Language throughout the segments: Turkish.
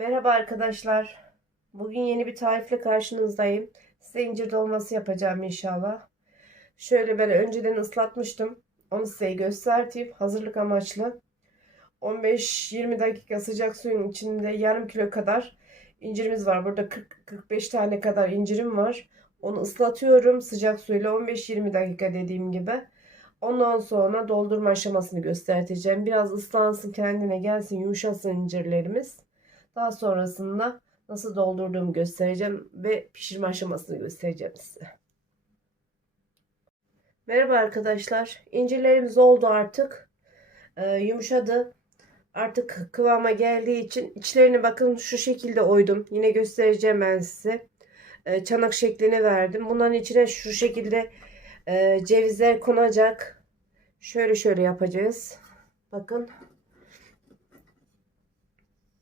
Merhaba arkadaşlar. Bugün yeni bir tarifle karşınızdayım. Size incir dolması yapacağım inşallah. Şöyle ben önceden ıslatmıştım. Onu size göstereyim. Hazırlık amaçlı. 15-20 dakika sıcak suyun içinde yarım kilo kadar incirimiz var. Burada 40-45 tane kadar incirim var. Onu ıslatıyorum sıcak suyla 15-20 dakika dediğim gibi. Ondan sonra doldurma aşamasını göstereceğim. Biraz ıslansın kendine gelsin yumuşasın incirlerimiz. Daha sonrasında nasıl doldurduğumu göstereceğim ve pişirme aşamasını göstereceğim size. Merhaba arkadaşlar. İncirlerimiz oldu artık. Ee, yumuşadı. Artık kıvama geldiği için içlerini bakın şu şekilde oydum. Yine göstereceğim ben size. Ee, çanak şeklini verdim. Bunların içine şu şekilde e, cevizler konacak. Şöyle şöyle yapacağız. Bakın.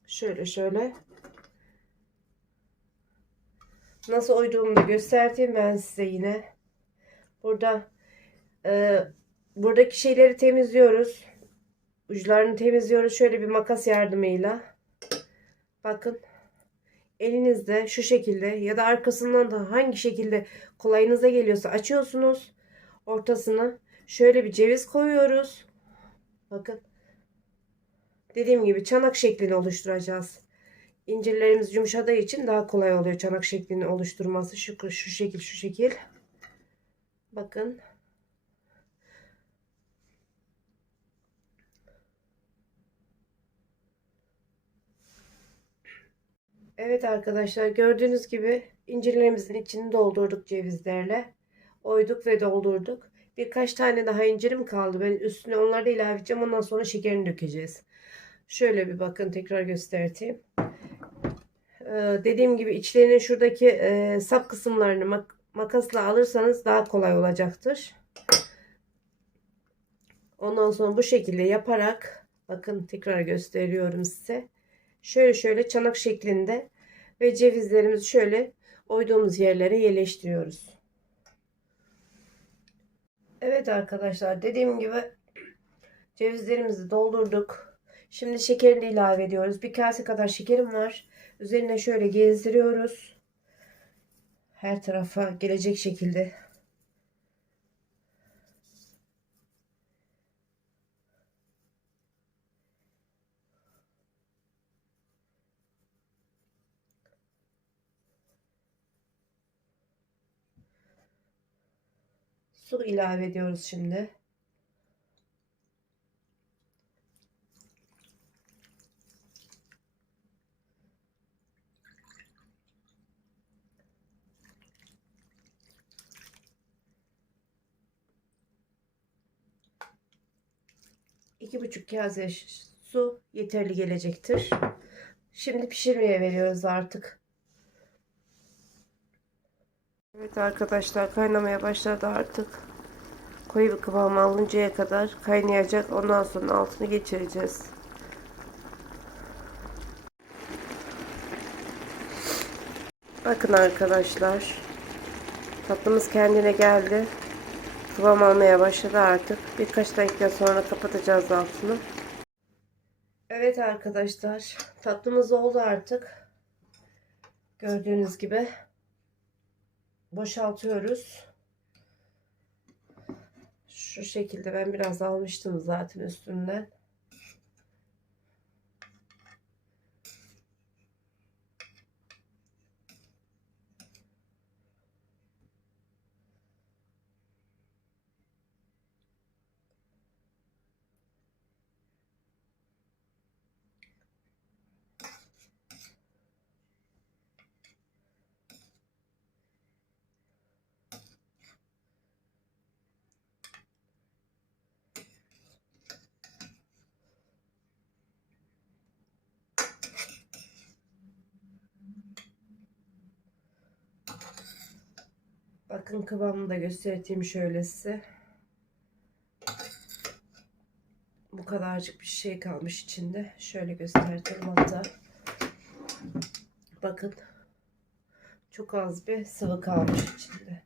Şöyle şöyle. Nasıl oyduğumu da göstereyim ben size yine. Burada e, buradaki şeyleri temizliyoruz. Uçlarını temizliyoruz şöyle bir makas yardımıyla. Bakın. Elinizde şu şekilde ya da arkasından da hangi şekilde kolayınıza geliyorsa açıyorsunuz. Ortasına şöyle bir ceviz koyuyoruz. Bakın. Dediğim gibi çanak şeklini oluşturacağız. İncirlerimiz yumuşadığı için daha kolay oluyor çanak şeklini oluşturması. Şu, şu şekil şu şekil. Bakın. Evet arkadaşlar gördüğünüz gibi incirlerimizin içini doldurduk cevizlerle. Oyduk ve doldurduk. Birkaç tane daha incirim kaldı. Ben üstüne onları da ilave edeceğim. Ondan sonra şekerini dökeceğiz. Şöyle bir bakın tekrar göstereyim. Ee, dediğim gibi içlerinin şuradaki e, sap kısımlarını mak makasla alırsanız daha kolay olacaktır. Ondan sonra bu şekilde yaparak bakın tekrar gösteriyorum size. Şöyle şöyle çanak şeklinde ve cevizlerimizi şöyle oyduğumuz yerlere yerleştiriyoruz. Evet arkadaşlar dediğim gibi cevizlerimizi doldurduk. Şimdi şekerini ilave ediyoruz. Bir kase kadar şekerim var. Üzerine şöyle gezdiriyoruz. Her tarafa gelecek şekilde. Su ilave ediyoruz şimdi. İki buçuk kase su yeterli gelecektir. Şimdi pişirmeye veriyoruz artık. Evet arkadaşlar kaynamaya başladı artık. Koyu bir kıvam alıncaya kadar kaynayacak. Ondan sonra altını geçireceğiz. Bakın arkadaşlar. Tatlımız kendine geldi. Kıvam almaya başladı artık. Birkaç dakika sonra kapatacağız altını. Evet arkadaşlar. Tatlımız oldu artık. Gördüğünüz gibi boşaltıyoruz. Şu şekilde ben biraz almıştım zaten üstünden. Bakın kıvamını da göstereyim şöyle size. Bu kadarcık bir şey kalmış içinde. Şöyle göstereyim hatta. Bakın. Çok az bir sıvı kalmış içinde.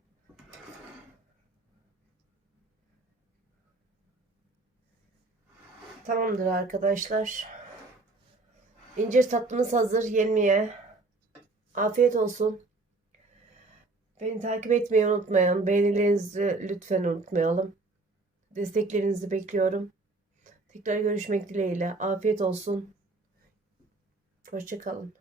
Tamamdır arkadaşlar. İncir tatlımız hazır yenmeye. Afiyet olsun. Beni takip etmeyi unutmayın. Beğenilerinizi lütfen unutmayalım. Desteklerinizi bekliyorum. Tekrar görüşmek dileğiyle. Afiyet olsun. Hoşçakalın.